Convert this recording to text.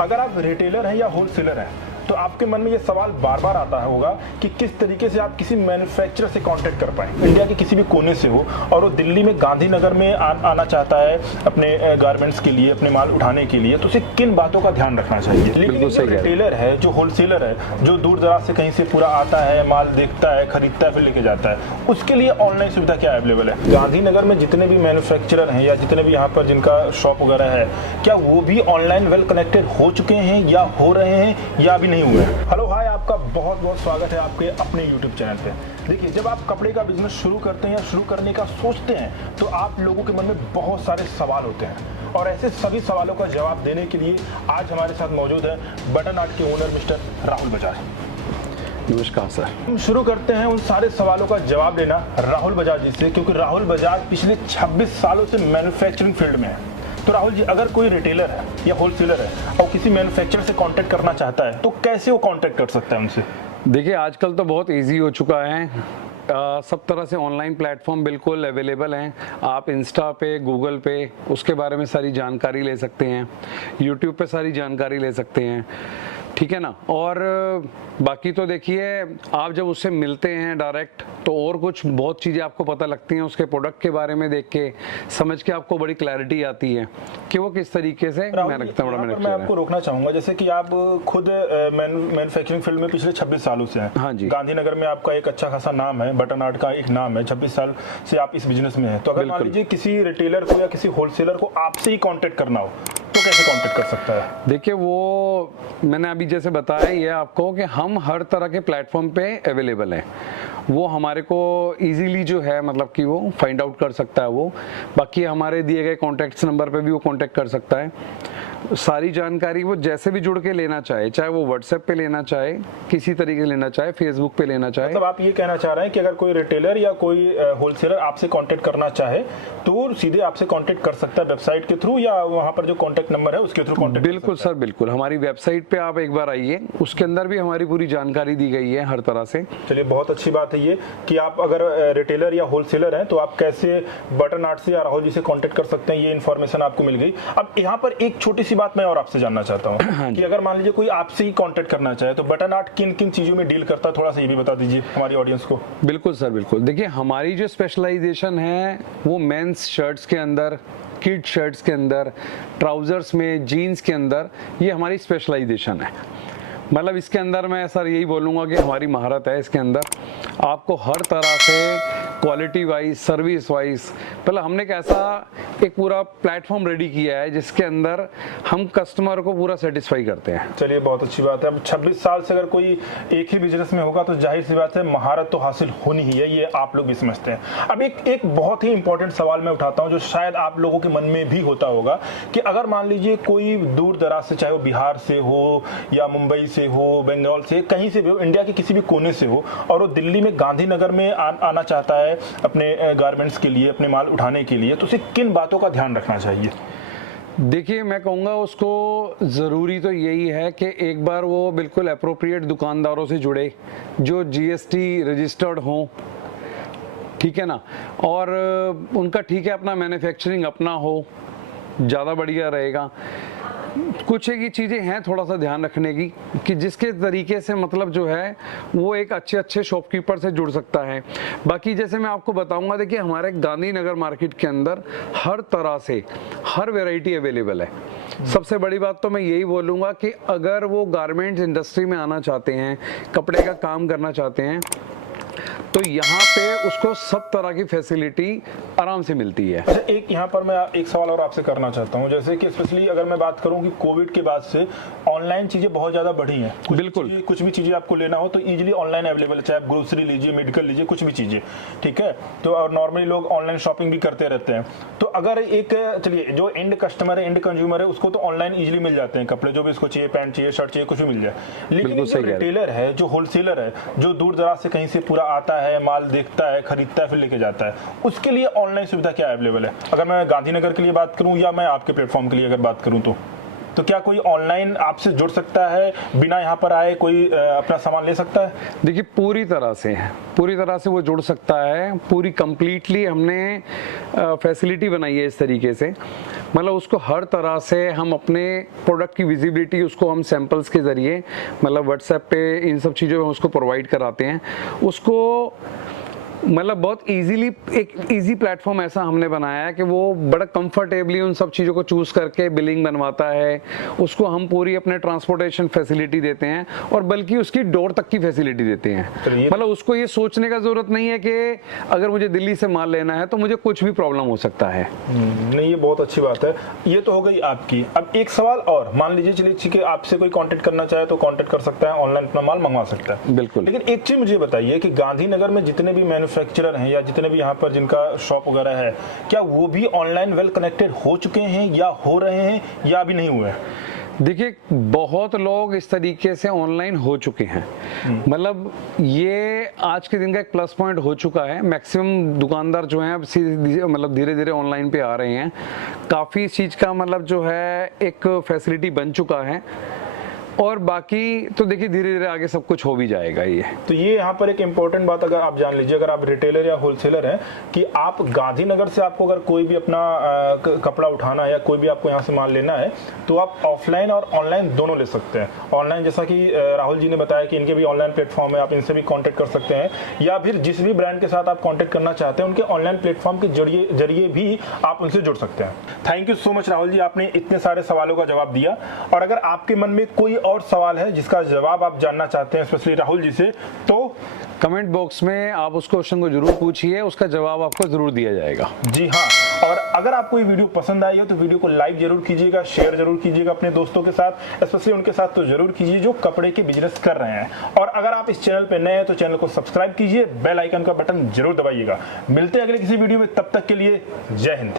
अगर आप रिटेलर हैं या होलसेलर हैं तो आपके मन में ये सवाल बार बार आता होगा कि किस तरीके से आप किसी मैन्युफैक्चरर से कांटेक्ट कर पाएं। इंडिया के किसी भी कोने से हो और वो दिल्ली में गांधीनगर में आना चाहता है अपने गारमेंट्स के लिए, अपने माल उठाने के लिए, तो उसे किन बातों का ध्यान रखना चाहिए। लेकिन जो रिटेलर है, जो होलसेलर है, जो दूर दराज से कहीं से पूरा आता है, माल देखता है, खरीदता है, फिर लेके जाता है, उसके लिए ऑनलाइन सुविधा क्या अवेलेबल है। गांधीनगर में जितने भी मैन्युफैक्चरर हैं या जितने भी यहाँ पर जिनका शॉप वगैरह है, क्या वो भी ऑनलाइन वेल कनेक्टेड हो चुके हैं या हो रहे हैं या अभी नहीं हुए हैं। हेलो हाय, आपका बहुत बहुत स्वागत है आपके अपने यूट्यूब चैनल पे। देखिए, जब आप कपड़े का बिजनेस शुरू करते हैं या शुरू करने का सोचते हैं तो आप लोगों के मन में बहुत सारे सवाल होते हैं और ऐसे सभी सवालों का जवाब देने के लिए आज हमारे साथ मौजूद है बटन आर्ट के ओनर मिस्टर राहुल बजाज। नमस्कार सर। हम शुरू करते हैं उन सारे सवालों का जवाब देना राहुल बजाज जी से, क्योंकि राहुल बजाज पिछले 26 सालों से मैन्युफैक्चरिंग फील्ड में है। तो राहुल जी, अगर कोई रिटेलर है या होलसेलर है और किसी मैन्युफैक्चरर से कांटेक्ट करना चाहता है तो कैसे वो कांटेक्ट कर सकता है उनसे। देखिए, आजकल तो बहुत इजी हो चुका है। सब तरह से ऑनलाइन प्लेटफॉर्म बिल्कुल अवेलेबल हैं। आप इंस्टा पे, गूगल पे उसके बारे में सारी जानकारी ले सकते हैं, यूट्यूब पे सारी जानकारी ले सकते हैं, ठीक है ना। और बाकी तो देखिए, आप जब उससे मिलते हैं डायरेक्ट तो और कुछ बहुत चीज़ें आपको पता लगती हैं उसके प्रोडक्ट के बारे में। देख के समझ के आपको बड़ी क्लैरिटी आती है कि वो किस तरीके से मैं रखता हूँ। मैं आपको रोकना चाहूंगा, जैसे कि आप खुद मैन्युफैक्चरिंग फील्ड में पिछले 26 सालों से हैं। हाँ जी। गांधीनगर में आपका एक अच्छा खासा नाम है, बटन आर्ट का एक नाम है, 26 साल से आप इस बिजनेस में हैं। तो अगर मान लीजिए किसी रिटेलर को या किसी होलसेलर को आपसे ही कॉन्टेक्ट करना हो तो कैसे कांटेक्ट कर सकता है। देखिए, वो मैंने अभी जैसे बताया ये आपको कि हम हर तरह के प्लेटफॉर्म पे अवेलेबल हैं। वो हमारे को इजीली जो है मतलब कि वो फाइंड आउट कर सकता है। वो बाकी हमारे दिए गए कॉन्टैक्ट्स नंबर पे भी वो कांटेक्ट कर सकता है। सारी जानकारी वो जैसे भी जुड़ के लेना चाहे, चाहे वो व्हाट्सएप पे लेना चाहे, किसी तरीके से लेना चाहे, फेसबुक पे लेना चाहे। मतलब आप ये कहना चाह रहे हैं कि अगर कोई रिटेलर या कोई होलसेलर आपसे कांटेक्ट करना चाहे तो सीधे आपसे कांटेक्ट कर सकता है वेबसाइट के थ्रू या वहां पर जो कांटेक्ट नंबर है उसके थ्रू कांटेक्ट। बिल्कुल सर, बिल्कुल। हमारी वेबसाइट पे आप एक बार आइए, उसके अंदर भी हमारी पूरी जानकारी दी गई है हर तरह से। चलिए, बहुत अच्छी बात है ये कि आप अगर रिटेलर या होलसेलर हैं तो आप कैसे बटन आर्ट से या राहुल जी से कांटेक्ट कर सकते हैं, ये इन्फॉर्मेशन आपको मिल गई। अब यहाँ पर एक छोटी सी बात मैं और आपसे जानना चाहता हूँ कि अगर मान लीजिए कोई आपसे ही कांटेक्ट करना चाहे तो बटन आर्ट किन किन चीजों में डील करता है, थोड़ा सा ये भी बता दीजिए हमारी ऑडियंस को। बिल्कुल सर, बिल्कुल। देखिए, हमारी जो स्पेशलाइजेशन है वो मेंस शर्ट्स के अंदर, किड शर्ट्स के अंदर, ट्राउजर्स में, जीन्स के अंदर, ये हमारी स्पेशलाइजेशन है। मतलब इसके अंदर मैं सर यही बोलूँगा कि हमारी महारत है इसके अंदर। आपको हर तरह से क्वालिटी वाइज, सर्विस वाइज, पहले हमने कैसा एक पूरा प्लेटफॉर्म रेडी किया है जिसके अंदर हम कस्टमर को पूरा सेटिस्फाई करते हैं। चलिए, बहुत अच्छी बात है। अब 26 साल से अगर कोई एक ही बिजनेस में होगा तो जाहिर सी बात है महारत तो हासिल होनी ही है, ये आप लोग भी समझते हैं। अब एक बहुत ही इंपॉर्टेंट सवाल मैं उठाता हूँ जो शायद आप लोगों के मन में भी होता होगा कि अगर मान लीजिए कोई दूर दराज से, चाहे वो बिहार से हो या मुंबई से हो, बंगाल से, कहीं से भी हो, इंडिया के किसी भी कोने से हो और वो दिल्ली में गांधीनगर में आना चाहता है अपने गारमेंट्स के लिए, अपने माल उठाने के लिए, तो उसे किन बातों का ध्यान रखना चाहिए। देखिए, मैं कहूँगा उसको ज़रूरी तो यही है कि एक बार वो बिल्कुल अप्रोप्रिएट दुकानदारों से जुड़े जो जीएसटी रजिस्टर्ड हों, ठीक है ना, और उनका ठीक है अपना मैन्युफैक्चरिंग अपना हो, ज़्यादा बढ़िया रहेगा। कुछ एक ही चीज़ें हैं थोड़ा सा ध्यान रखने की कि जिसके तरीके से मतलब जो है वो एक अच्छे शॉपकीपर से जुड़ सकता है। बाकी जैसे मैं आपको बताऊंगा, देखिए हमारे गांधीनगर मार्केट के अंदर हर तरह से हर वैरायटी अवेलेबल है। सबसे बड़ी बात तो मैं यही बोलूँगा कि अगर वो गारमेंट्स इंडस्ट्री में आना चाहते हैं, कपड़े का काम करना चाहते हैं, तो यहाँ पे उसको सब तरह की फैसिलिटी आराम से मिलती है। अच्छा, एक यहाँ पर मैं एक सवाल और आपसे करना चाहता हूँ, जैसे कि स्पेशली अगर मैं बात करूँ कि कोविड के बाद से ऑनलाइन चीजें बहुत ज्यादा बढ़ी हैं। बिल्कुल, कुछ भी चीजें आपको लेना हो तो इजीली ऑनलाइन अवेलेबल है, चाहे आप ग्रोसरी लीजिए, मेडिकल लीजिए, कुछ भी चीजें, ठीक है। तो और नॉर्मली लोग ऑनलाइन शॉपिंग भी करते रहते हैं। तो अगर एक, चलिए, जो एंड कस्टमर है, एंड कंज्यूमर है, उसको तो ऑनलाइन इजीली मिल जाते हैं कपड़े, जो भी इसको चाहिए, पैंट चाहिए, शर्ट चाहिए, कुछ भी मिल जाए। लेकिन जो रिटेलर है, जो होलसेलर है, जो दूर दराज से कहीं से पूरा आता है, माल देखता है, खरीदता है, फिर लेके जाता है, उसके लिए ऑनलाइन सुविधा क्या अवेलेबल है। अगर मैं गांधीनगर के लिए बात करूं या मैं आपके प्लेटफॉर्म के लिए अगर बात करूं तो तो क्या कोई ऑनलाइन आपसे जुड़ सकता है, बिना यहाँ पर आए कोई अपना सामान ले सकता है? देखिए पूरी तरह से वो जुड़ सकता है। पूरी कंप्लीटली हमने फैसिलिटी बनाई है इस तरीके से, मतलब उसको हर तरह से हम अपने प्रोडक्ट की विजिबिलिटी उसको हम सैंपल्स के ज़रिए मतलब व्हाट्सएप पे इन सब चीज़ों में उसको प्रोवाइड कराते हैं। उसको मतलब बहुत इजीली एक इजी प्लेटफॉर्म ऐसा हमने बनाया है कि वो बड़ा कंफर्टेबली उन सब चीज़ों को चूज करके बिलिंग बनवाता है। उसको हम पूरी अपने ट्रांसपोर्टेशन फैसिलिटी देते हैं और बल्कि उसकी डोर तक की फैसिलिटी देते हैं। मतलब उसको ये सोचने का जरूरत नहीं है कि अगर मुझे दिल्ली से माल लेना है तो मुझे कुछ भी प्रॉब्लम हो सकता है। नहीं, ये बहुत अच्छी बात है। ये तो हो गई आपकी। अब एक सवाल और, मान लीजिए चलिए कि आपसे कोई कांटेक्ट करना चाहे तो कांटेक्ट कर सकता है, ऑनलाइन अपना माल मंगवा सकता है। बिल्कुल। लेकिन एक चीज मुझे बताइए कि गांधीनगर में जितने भी मैन्युफैक्चरर हैं या जितने भी यहाँ पर जिनका शॉप वगैरह है, क्या वो भी ऑनलाइन वेल कनेक्टेड हो चुके हैं या हो रहे हैं या अभी नहीं हुए हैं? देखिए बहुत लोग इस तरीके से ऑनलाइन हो चुके हैं। मतलब ये आज के दिन का एक प्लस पॉइंट हो चुका है। मैक्सिमम दुकानदार जो हैं अब मतलब धीरे धीरे ऑनलाइन पे आ रहे हैं। काफ़ी इस चीज़ का मतलब जो है एक फैसिलिटी बन चुका है और बाकी तो देखिए धीरे धीरे आगे सब कुछ हो भी जाएगा। ये तो ये यहाँ पर एक इम्पोर्टेंट बात अगर आप जान लीजिए, अगर आप रिटेलर या होलसेलर हैं, कि आप गांधीनगर से आपको अगर कोई भी अपना कपड़ा उठाना है या कोई भी आपको यहाँ से माल लेना है तो आप ऑफलाइन और ऑनलाइन दोनों ले सकते हैं। ऑनलाइन जैसा कि राहुल जी ने बताया कि इनके भी ऑनलाइन प्लेटफॉर्म है, आप इनसे भी कॉन्टेक्ट कर सकते हैं, या फिर जिस भी ब्रांड के साथ आप कॉन्टेक्ट करना चाहते हैं उनके ऑनलाइन प्लेटफॉर्म के जरिए भी आप उनसे जुड़ सकते हैं। Thank you so much Rahul ji, आपने इतने सारे सवालों का जवाब दिया। और अगर आपके मन में कोई और सवाल है जिसका जवाब आप जानना चाहते हैं स्पेशली राहुल जी से, तो कमेंट बॉक्स में आप उस क्वेश्चन को जरूर पूछिए, उसका जवाब आपको जरूर दिया जाएगा। जी हाँ, और अगर आपको ये वीडियो पसंद आई हो तो वीडियो को लाइक जरूर कीजिएगा, शेयर जरूर कीजिएगा अपने दोस्तों के साथ, स्पेशली उनके साथ तो जरूर कीजिए जो कपड़े के बिजनेस कर रहे हैं। और अगर आप इस चैनल पे नए हैं तो चैनल को सब्सक्राइब कीजिए, बेल आइकन का बटन जरूर दबाइएगा। मिलते हैं अगले किसी वीडियो में, तब तक के लिए जय हिंद।